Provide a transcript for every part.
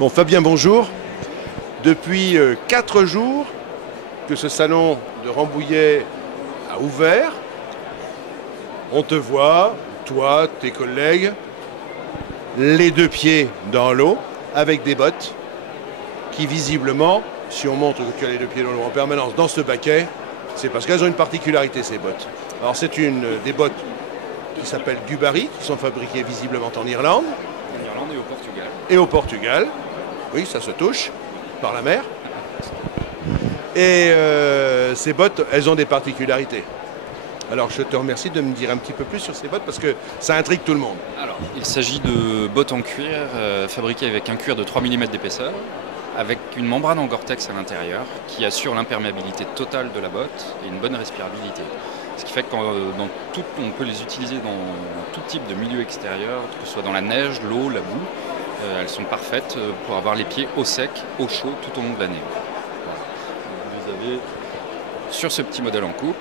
Bon, Fabien, bonjour. Depuis 4 jours que ce salon de Rambouillet a ouvert, on te voit, toi, tes collègues, les deux pieds dans l'eau, avec des bottes qui visiblement, si on montre que tu as les deux pieds dans l'eau en permanence dans ce baquet, c'est parce qu'elles ont une particularité, ces bottes. Alors c'est des bottes qui s'appellent du Barry, qui sont fabriquées visiblement en Irlande. En Irlande et au Portugal. Et au Portugal. Oui, ça se touche par la mer. Et ces bottes, elles ont des particularités. Alors je te remercie de me dire un petit peu plus sur ces bottes parce que ça intrigue tout le monde. Alors, il s'agit de bottes en cuir fabriquées avec un cuir de 3 mm d'épaisseur, avec une membrane en Gore-Tex à l'intérieur qui assure l'imperméabilité totale de la botte et une bonne respirabilité. Ce qui fait qu'on peut les utiliser dans tout type de milieu extérieur, que ce soit dans la neige, l'eau, la boue. Elles sont parfaites pour avoir les pieds au sec, au chaud, tout au long de l'année. Voilà. Vous avez sur ce petit modèle en coupe,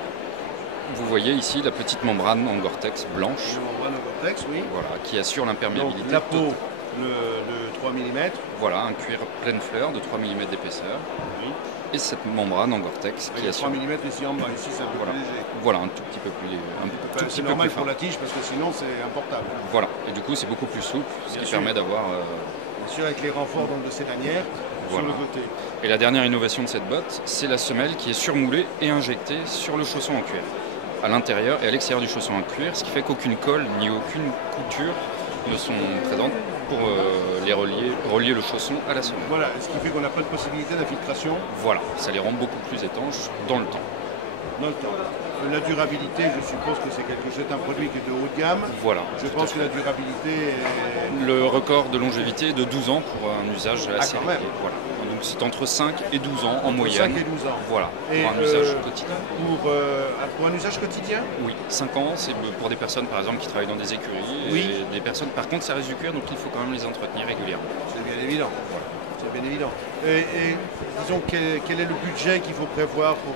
vous voyez ici la petite membrane en Gore-Tex blanche. Une membrane en Gore-Tex, oui. Voilà, qui assure l'imperméabilité. Donc la peau de 3 mm. Voilà, un cuir pleine fleur de 3 mm d'épaisseur. Oui. Et cette membrane en Gore-Tex qui assure. 3 mm ici en bas, ici c'est un peu plus léger. Voilà, un tout petit peu plus léger. C'est normal pour la tige parce que sinon c'est importable. Voilà, et du coup c'est beaucoup plus souple, ce qui permet d'avoir. Bien sûr, avec les renforts donc, de ces lanières sur le côté. Et la dernière innovation de cette botte, c'est la semelle qui est surmoulée et injectée sur le chausson en cuir, à l'intérieur et à l'extérieur du chausson en cuir, ce qui fait qu'aucune colle ni aucune couture ne sont présentes pour relier le chausson à la semelle. Voilà, ce qui fait qu'on n'a pas de possibilité d'infiltration. Voilà, ça les rend beaucoup plus étanches dans le temps. Dans le temps. La durabilité, je suppose que c'est un produit qui est de haut de gamme. Voilà. Je pense que la durabilité est... Le record de longévité est de 12 ans pour un usage assez quand même. Voilà. Donc c'est entre 5 et 12 ans en moyenne. 5 et 12 ans. Voilà, et pour un usage quotidien. Pour un usage quotidien? Oui, 5 ans, c'est pour des personnes par exemple qui travaillent dans des écuries. Oui. Et des personnes, par contre, ça reste du cuir, donc il faut quand même les entretenir régulièrement. C'est bien évident. Voilà. C'est bien évident. Et disons, quel est le budget qu'il faut prévoir pour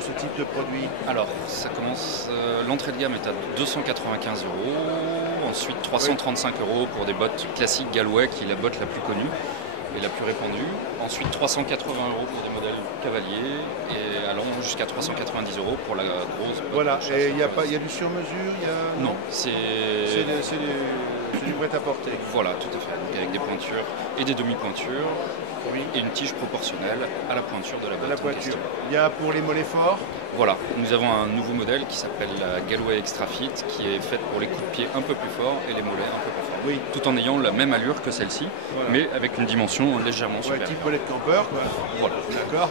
ce type de produit? Alors, ça commence. L'entrée de gamme est à 295 €, ensuite 335 € pour des bottes classiques Galway, qui est la botte la plus connue et la plus répandue. Ensuite 380 € pour des modèles cavaliers et allant jusqu'à 390 € pour la grosse botte. Voilà, et il y a du sur-mesure? Non, c'est du prêt-à-porter. Voilà, tout à fait. Donc avec des pointures et des demi-pointures. Oui. Et une tige proportionnelle à la pointure de la botte. La pointure. Il y a pour les mollets forts? Voilà, nous avons un nouveau modèle qui s'appelle la Galway Extra Fit, qui est faite pour les coups de pied un peu plus forts et les mollets un peu plus forts. Oui. Tout en ayant la même allure que celle-ci, voilà. Mais avec une dimension légèrement supérieure. Type mollet de campeur, quoi. Voilà. D'accord.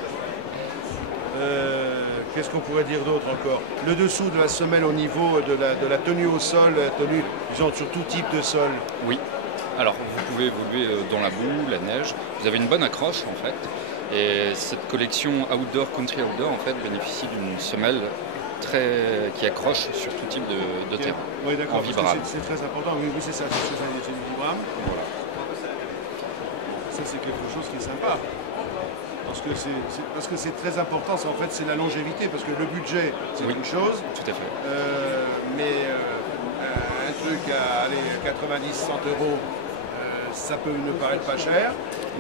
Qu'est-ce qu'on pourrait dire d'autre encore? Le dessous de la semelle au niveau de la tenue au sol, tenue, disons, sur tout type de sol. Oui. Alors, vous pouvez évoluer dans la boue, la neige. Vous avez une bonne accroche, en fait. Et cette collection Outdoor Country Outdoor, en fait, bénéficie d'une semelle qui accroche sur tout type de terrain. Oui, d'accord. En vibrame. C'est très important. Oui, c'est ça. C'est du vibrame. Voilà. Ça, c'est quelque chose qui est sympa. Parce que c'est très important. En fait, c'est la longévité. Parce que le budget, c'est une chose. Tout à fait. Mais un truc à 90-100 €, ça peut ne paraître pas cher,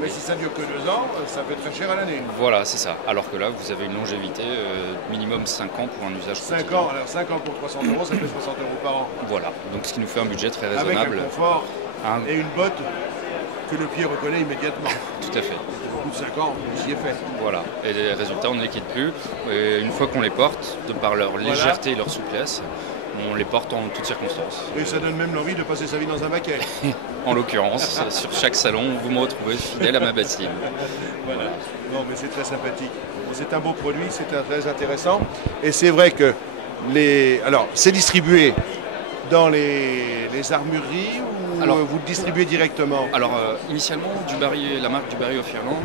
mais si ça dure que 2 ans, ça peut être très cher à l'année. Voilà, c'est ça. Alors que là, vous avez une longévité minimum 5 ans pour un usage quotidien. 5 ans, alors 5 ans pour 300 €, ça fait 60 € par an. Voilà, donc ce qui nous fait un budget très raisonnable. Avec un confort et une botte que le pied reconnaît immédiatement. Tout à fait. Au bout de 5 ans, on s'y est fait. Voilà, et les résultats, on ne les quitte plus. Et une fois qu'on les porte, de par leur légèreté et leur souplesse, on les porte en toutes circonstances. Et ça donne même l'envie de passer sa vie dans un baquet. En l'occurrence, sur chaque salon, vous me retrouvez fidèle à ma bassine. Voilà. Non, mais c'est très sympathique. C'est un beau produit, c'est très intéressant. Et c'est vrai que alors, c'est distribué dans les armureries ou vous le distribuez directement? Alors, initialement, la marque du Barry of Ireland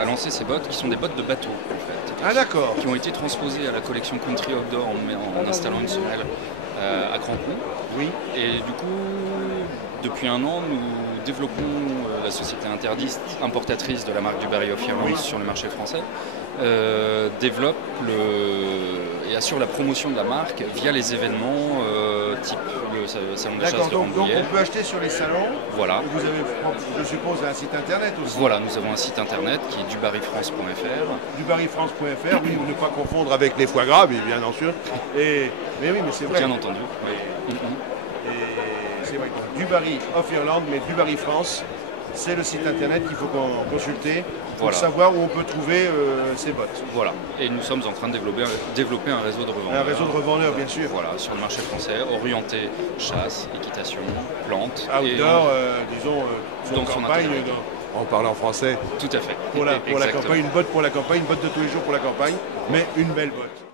a lancé ces bottes qui sont des bottes de bateau, en fait. Ah, d'accord. Qui ont été transposées à la collection Country Outdoor en installant une semelle à crampons. Oui. Et du coup, depuis un an, nous développons la société interdite importatrice de la marque du Barry of Ireland sur le marché français. Développe et assure la promotion de la marque via les événements type le salon de la D'accord, chasse de donc Rambouillet. on peut acheter sur les salons. Voilà. Vous avez, je suppose, un site internet aussi. Voilà, nous avons un site internet qui est dubarryfrance.fr. Dubarryfrance.fr, oui, ou ne pas confondre avec les foie gras, mais bien sûr. Mais oui, mais c'est vrai. Bien entendu. Oui. Et c'est vrai. Dubarry of Irlande, mais Dubarry France, c'est le site internet qu'il faut consulter pour savoir où on peut trouver ces bottes. Voilà. Et nous sommes en train de développer un réseau de revendeurs. Un réseau de revendeurs, bien sûr. Voilà, sur le marché français, orienté chasse, équitation, plantes. Outdoor, disons, dans son campagne, en parlant français. Tout à fait. Pour la campagne, une botte pour la campagne, une botte de tous les jours pour la campagne, mais une belle botte.